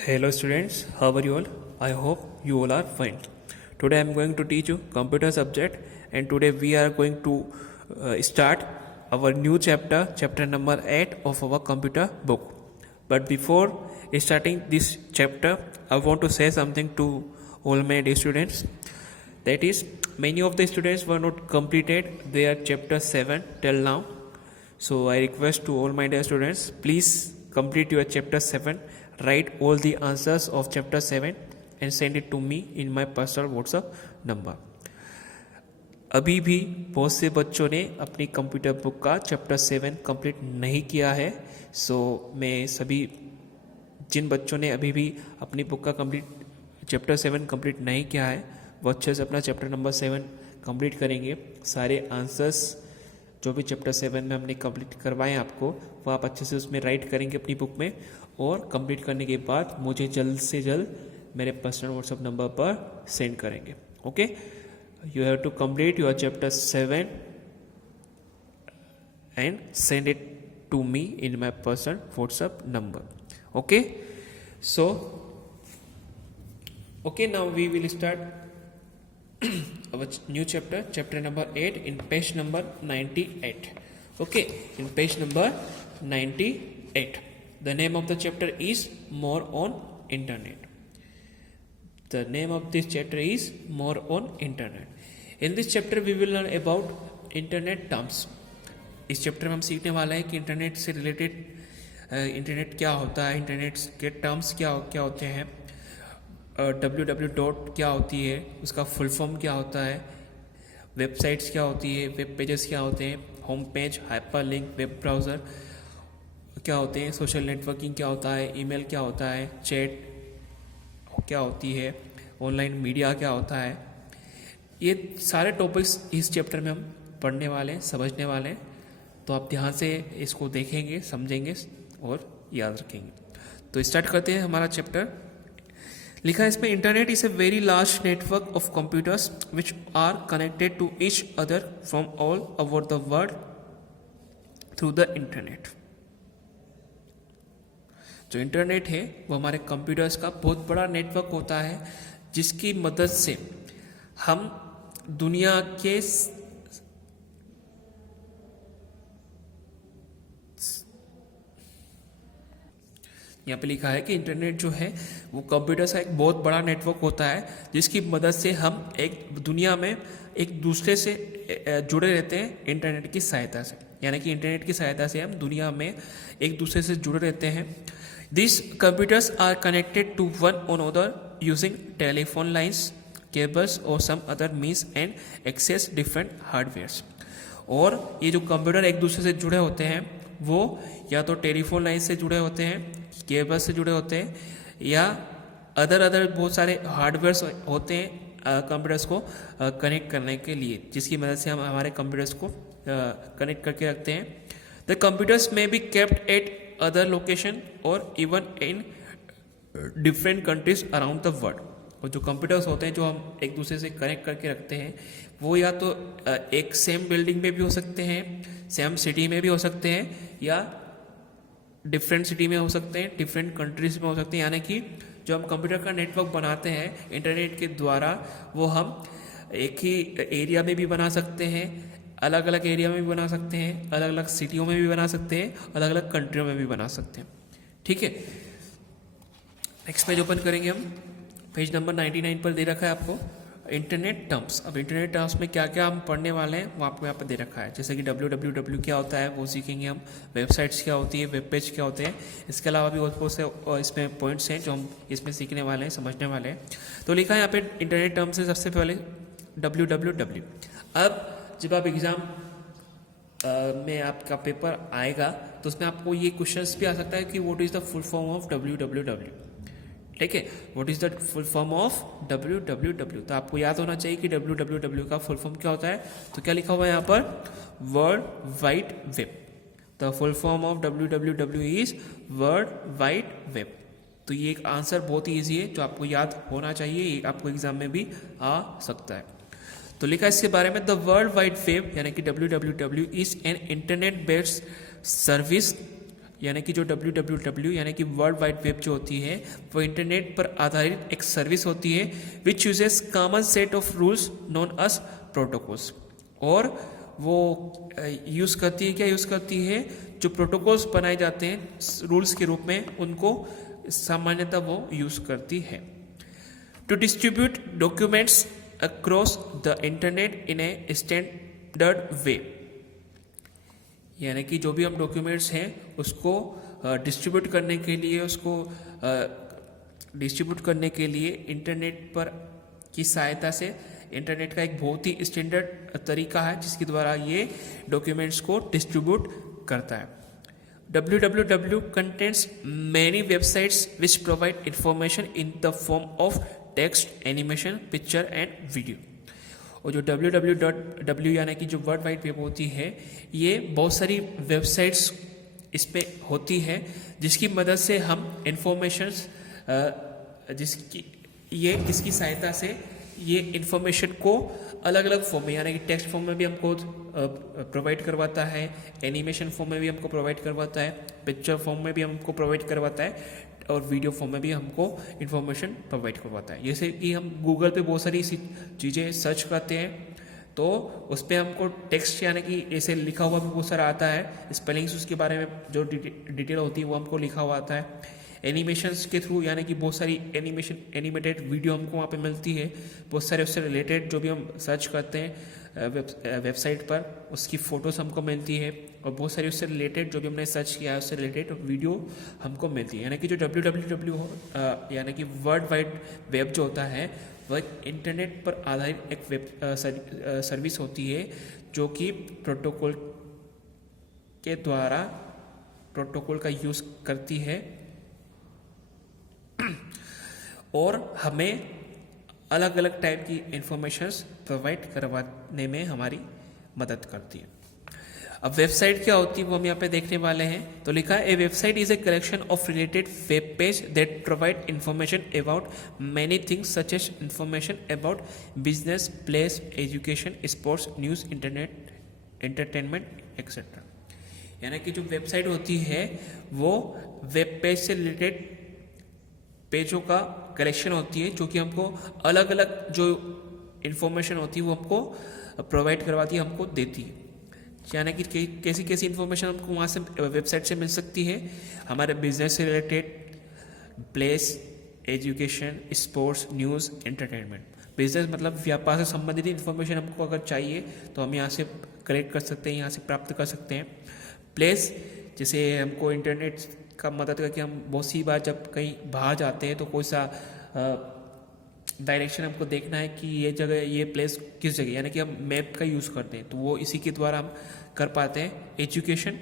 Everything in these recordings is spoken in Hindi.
Hello students, how are you all? I hope you all are fine. Today I am going to teach you computer subject, and today we are going to start our new chapter number 8 of our computer book. But before starting this chapter, I want to say something to all my dear students. That is, many of the students were not completed their chapter 7 till now. So I request to all my dear students, please complete your chapter 7. Write all the answers of chapter 7 and send it to me in my personal WhatsApp number. अभी भी बहुत से बच्चों ने अपनी कंप्यूटर बुक का चैप्टर 7 कंप्लीट नहीं किया है. सो मैं सभी जिन बच्चों ने अभी भी अपनी बुक का चैप्टर 7 कंप्लीट नहीं किया है वो अच्छे से अपना चैप्टर नंबर 7 कंप्लीट करेंगे. सारे आंसर्स जो भी चैप्टर 7 में हमने कंप्लीट करवाए हैं आपको, वो आप अच्छे से उसमें राइट करेंगे अपनी बुक में, और कंप्लीट करने के बाद मुझे जल्द से जल्द मेरे पर्सनल व्हाट्सएप नंबर पर सेंड करेंगे. Okay, you have to complete your chapter 7 and send it to me in my personal WhatsApp number. Okay, so okay, now we will start our new chapter number 8 in page number 98. Okay, in page number 98, the name of the chapter is More on Internet. The name of this chapter is More on Internet. In this chapter we will learn about internet terms. इस चैप्टर में हम सीखने वाला है कि इंटरनेट से रिलेटेड इंटरनेट क्या होता है, इंटरनेट के टर्म्स क्या होते हैं, www. क्या होती है, उसका फुल फॉर्म क्या होता है, वेबसाइट्स क्या होती है, वेब पेजेस क्या होते हैं, home page, hyper link, web browser क्या होते हैं, सोशल नेटवर्किंग क्या होता है, ईमेल क्या होता है, चैट क्या होती है, ऑनलाइन मीडिया क्या होता है. ये सारे टॉपिक्स इस चैप्टर में हम पढ़ने वाले हैं, समझने वाले हैं. तो आप ध्यान से इसको देखेंगे, समझेंगे और याद रखेंगे. तो स्टार्ट करते हैं हमारा चैप्टर. लिखा है इसमें, internet is a very large network of computers which are connected to each other from all over the world through the internet. जो इंटरनेट है वो हमारे कंप्यूटर्स का बहुत बड़ा नेटवर्क होता है जिसकी मदद से हम दुनिया के यहाँ पे लिखा है कि इंटरनेट जो है वो कंप्यूटर्स का एक बहुत बड़ा नेटवर्क होता है जिसकी मदद से हम एक दुनिया में एक दूसरे से जुड़े रहते हैं इंटरनेट की सहायता से. यानी कि इंटरनेट की सहायता से हम दुनिया में एक दूसरे से जुड़े रहते हैं. This computers are connected to one another using telephone lines, cables और some other means and access different hardwares. और ये जो कंप्यूटर एक दूसरे से जुड़े होते हैं वो या तो टेलीफोन लाइन से जुड़े होते हैं, केबल से जुड़े होते हैं, या अदर बहुत सारे हार्डवेयर्स होते हैं कंप्यूटर्स को कनेक्ट करने के लिए, जिसकी मदद से हम हमारे कंप्यूटर्स को कनेक्ट करके रखते हैं. The computers may be kept at other location और even in different countries around the world. और जो कंप्यूटर्स होते हैं जो हम एक दूसरे से कनेक्ट करके रखते हैं वो या तो एक सेम बिल्डिंग में भी हो सकते हैं, सेम सिटी में भी हो सकते हैं, या डिफरेंट सिटी में हो सकते हैं, डिफरेंट कंट्रीज में हो सकते हैं. यानी कि जो हम कंप्यूटर का नेटवर्क बनाते हैं इंटरनेट के द्वारा वो हम एक ही एरिया में भी बना सकते हैं, अलग अलग एरिया में भी बना सकते हैं, अलग अलग सिटियों में भी बना सकते हैं, अलग अलग कंट्रियों में भी बना सकते हैं. ठीक है, नेक्स्ट पेज ओपन करेंगे हम. पेज नंबर 99 पर दे रखा है आपको इंटरनेट टर्म्स. अब इंटरनेट टर्म्स में क्या क्या हम पढ़ने वाले हैं वो आपको यहाँ पर दे रखा है. जैसे कि www क्या होता है वो सीखेंगे हम, वेबसाइट्स क्या होती है, वेब पेज क्या होते हैं. इसके अलावा भी बहुत से इसमें पॉइंट्स हैं जो हम इसमें सीखने वाले हैं, समझने वाले हैं. तो लिखा है यहाँ पे इंटरनेट टर्म्स से सबसे पहले www. अब जब आप एग्ज़ाम में आपका पेपर आएगा तो उसमें आपको ये क्वेश्चंस भी आ सकता है कि what is the full form of www. ठीक है, what is the full form of www. तो आपको याद होना चाहिए कि www का फुल फॉर्म क्या होता है. तो क्या लिखा हुआ है यहाँ पर, world wide web. The full form of www is world wide web. तो ये एक आंसर बहुत ही ईजी है जो आपको याद होना चाहिए, ये आपको एग्जाम में भी आ सकता है. तो लिखा है इसके बारे में, द वर्ल्ड वाइड वेब यानी कि www is an internet based service यानी कि जो www यानी कि वर्ल्ड वाइड वेब जो होती है वो इंटरनेट पर आधारित एक सर्विस होती है which uses common set of rules known as protocols. और वो यूज़ करती है जो प्रोटोकॉल्स बनाए जाते हैं रूल्स के रूप में, उनको सामान्यतः वो यूज़ करती है। To distribute documents across the internet in a standard way, यानी कि जो भी हम डॉक्यूमेंट्स हैं उसको डिस्ट्रीब्यूट करने के लिए इंटरनेट पर की सहायता से, इंटरनेट का एक बहुत ही स्टैंडर्ड तरीका है जिसके द्वारा ये डॉक्यूमेंट्स को डिस्ट्रीब्यूट करता है। www contains many websites which provide information in the form of text, animation, picture and video। और जो www यानी कि जो वर्ल्ड वाइड वेब होती है, ये बहुत सारी वेबसाइट्स इस पे होती है जिसकी मदद से हम इंफॉर्मेशंस इसकी सहायता से ये इंफॉर्मेशन को अलग अलग फॉर्म में, यानी कि टेक्स्ट फॉर्म में भी हमको प्रोवाइड करवाता है, एनिमेशन फॉर्म में भी हमको प्रोवाइड करवाता है, पिक्चर फॉर्म में भी हमको प्रोवाइड करवाता है और वीडियो फॉर्म में भी हमको इन्फॉर्मेशन प्रोवाइड करवाता है। जैसे कि हम गूगल पे बहुत सारी चीज़ें सर्च करते हैं तो उस पर हमको टेक्स्ट यानी कि ऐसे लिखा हुआ भी बहुत सारा आता है, स्पेलिंग्स उसके बारे में जो डिटेल होती है वो हमको लिखा हुआ आता है। एनिमेशंस के थ्रू यानी कि बहुत सारी एनिमेटेड वीडियो हमको वहाँ पे मिलती है, बहुत सारे उससे रिलेटेड जो भी हम सर्च करते हैं वेबसाइट पर उसकी फ़ोटोज़ हमको मिलती है, और बहुत सारी उससे रिलेटेड जो भी हमने सर्च किया है उससे रिलेटेड वीडियो हमको मिलती है। यानी कि जो www यानी कि वर्ल्ड वाइड वेब जो होता है वह इंटरनेट पर आधारित एक वेब सर्विस होती है जो कि प्रोटोकॉल के द्वारा प्रोटोकॉल का यूज़ करती है और हमें अलग अलग टाइप की इंफॉर्मेशंस प्रोवाइड करवाने में हमारी मदद करती है। अब वेबसाइट क्या होती है वो हम यहाँ पे देखने वाले हैं। तो लिखा है a website is a collection of related web page that provide information about many things such as information about business, place, education, sports, news, internet, entertainment etcetera. यानी कि जो वेबसाइट होती है वो वेब पेज से रिलेटेड पेजों का कलेक्शन होती है जो कि हमको अलग अलग जो इन्फॉर्मेशन होती है वो हमको प्रोवाइड करवाती है, हमको देती है। यानी कि कैसी कैसी इन्फॉर्मेशन हमको वहाँ से वेबसाइट से मिल सकती है, हमारे बिजनेस से related, place, education, sports, news, entertainment. Business मतलब व्यापार से संबंधित इन्फॉर्मेशन हमको अगर चाहिए तो हम यहाँ से कलेक्ट कर सकते हैं, यहाँ से प्राप्त कर सकते हैं। प्लेस जैसे हमको इंटरनेट का मदद करके हम बहुत सी बार जब कहीं बाहर जाते हैं तो कोई सा डायरेक्शन हमको देखना है कि ये जगह, ये प्लेस किस जगह, यानी कि हम मैप का यूज़ करते हैं तो वो इसी के द्वारा हम कर पाते हैं। एजुकेशन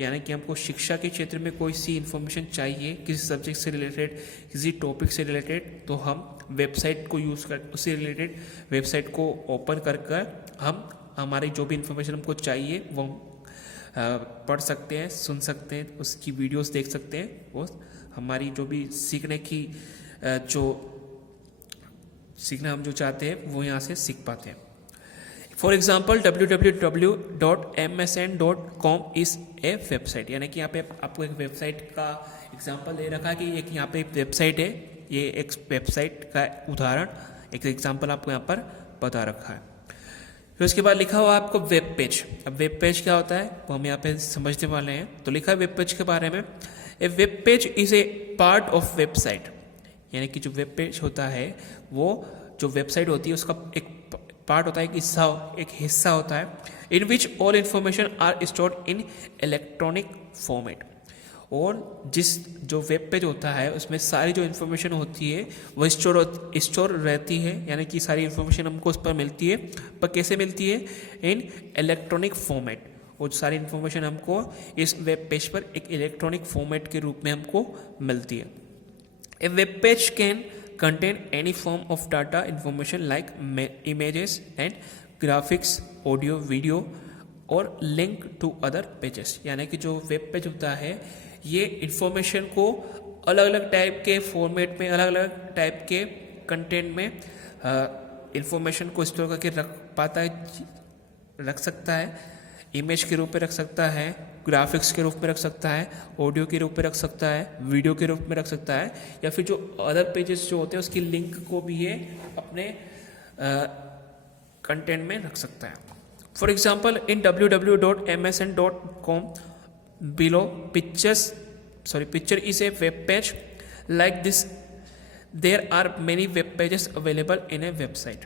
यानी कि हमको शिक्षा के क्षेत्र में कोई सी इन्फॉर्मेशन चाहिए किसी सब्जेक्ट से रिलेटेड, किसी टॉपिक से रिलेटेड, तो हम वेबसाइट को यूज़ कर उससे रिलेटेड वेबसाइट को ओपन कर हम हमारी जो भी इन्फॉर्मेशन हमको चाहिए वो पढ़ सकते हैं, सुन सकते हैं, उसकी वीडियोस देख सकते हैं, वो हमारी जो भी सीखना हम जो चाहते हैं वो यहाँ से सीख पाते हैं। For example www.msn.com is a website, यानी कि यहाँ पे आपको एक वेबसाइट का एग्जाम्पल दे रखा है कि एक यहाँ पे एक वेबसाइट है, ये एक वेबसाइट का उदाहरण, एक एग्जाम्पल आपको यहाँ पर बता रखा है। फिर उसके बाद लिखा हुआ आपको वेब पेज। अब वेब पेज क्या होता है वो हम यहाँ पे समझने वाले हैं। तो लिखा है वेब पेज के बारे में, a web page is a part of website, यानी कि जो वेब पेज होता है वो जो वेबसाइट होती है उसका एक पार्ट होता है, एक हिस्सा होता है, in which all information are stored in electronic format. और जो वेब पेज होता है उसमें सारी जो इन्फॉर्मेशन होती है वो स्टोर रहती है, यानी कि सारी इन्फॉर्मेशन हमको उस पर मिलती है, पर कैसे मिलती है, इन इलेक्ट्रॉनिक फॉर्मेट। और सारी इन्फॉर्मेशन हमको इस वेब पेज पर एक इलेक्ट्रॉनिक फॉर्मेट के रूप में हमको मिलती है। A web page can contain any form of data information like images and graphics, audio, video और लिंक टू अदर पेजेस। यानी कि जो वेब पेज होता है ये इन्फॉर्मेशन को अलग अलग टाइप के फॉर्मेट में, अलग अलग टाइप के कंटेंट में इन्फॉर्मेशन को स्टोर करके रख सकता है। इमेज के रूप में रख सकता है, ग्राफिक्स के रूप में रख सकता है, ऑडियो के रूप में रख सकता है, वीडियो के रूप में रख सकता है, या फिर जो अदर पेजेस जो होते हैं उसकी लिंक को भी ये अपने कंटेंट में रख सकता है. For example in www.msn.com below picture is a web page like this. There are many web pages available in a website.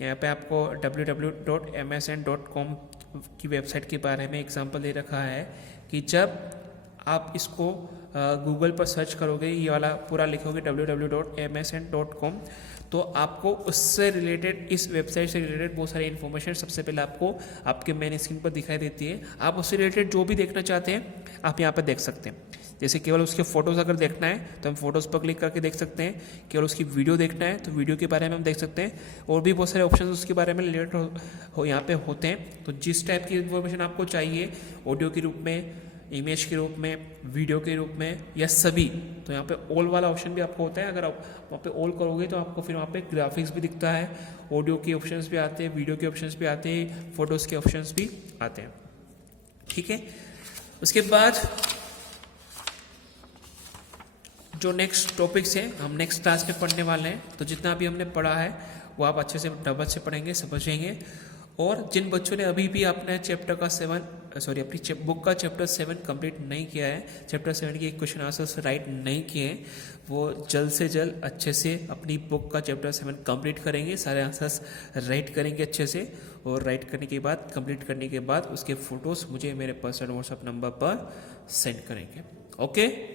यहाँ पे आपको www.msn.com की वेबसाइट के बारे में एग्जांपल दे रखा है कि जब आप इसको गूगल पर सर्च करोगे, ये वाला पूरा लिखोगे www.msn.com, तो आपको उससे रिलेटेड, इस वेबसाइट से रिलेटेड बहुत सारी इन्फॉर्मेशन सबसे पहले आपको आपके मेन स्क्रीन पर दिखाई देती है. आप उससे रिलेटेड जो भी देखना चाहते हैं आप यहाँ पर देख सकते हैं. जैसे केवल उसके फोटोज़ अगर देखना है तो हम फोटोज़ पर क्लिक करके देख सकते हैं. केवल उसकी वीडियो देखना है तो वीडियो के बारे में हम देख सकते हैं. और भी बहुत सारे ऑप्शन उसके बारे में रिलेटेड हो यहाँ पे होते हैं. तो जिस टाइप की इन्फॉर्मेशन आपको चाहिए, ऑडियो के रूप में, इमेज के रूप में, वीडियो के रूप में, या सभी, तो यहाँ पे ऑल वाला ऑप्शन भी आपको होता है. अगर आप वहाँ पे ऑल करोगे तो आपको फिर वहाँ पे ग्राफिक्स भी दिखता है, ऑडियो के ऑप्शंस भी आते हैं, वीडियो के ऑप्शंस भी आते हैं, फोटोज़ के ऑप्शंस भी आते हैं. ठीक है. उसके बाद जो नेक्स्ट टॉपिक्स हैं हम नेक्स्ट क्लास में पढ़ने वाले हैं. तो जितना भी हमने पढ़ा है वो आप अच्छे से डबल से पढ़ेंगे, समझेंगे. और जिन बच्चों ने अभी भी अपने अपनी बुक का चैप्टर 7 कंप्लीट नहीं किया है, चैप्टर 7 के क्वेश्चन आंसर्स राइट नहीं किए हैं, वो जल्द से जल्द अच्छे से अपनी बुक का चैप्टर 7 कंप्लीट करेंगे, सारे आंसर्स राइट करेंगे अच्छे से. और राइट करने के बाद, कंप्लीट करने के बाद उसके फ़ोटोज़ मुझे मेरे पर्सनल व्हाट्सएप नंबर पर सेंड करेंगे. ओके.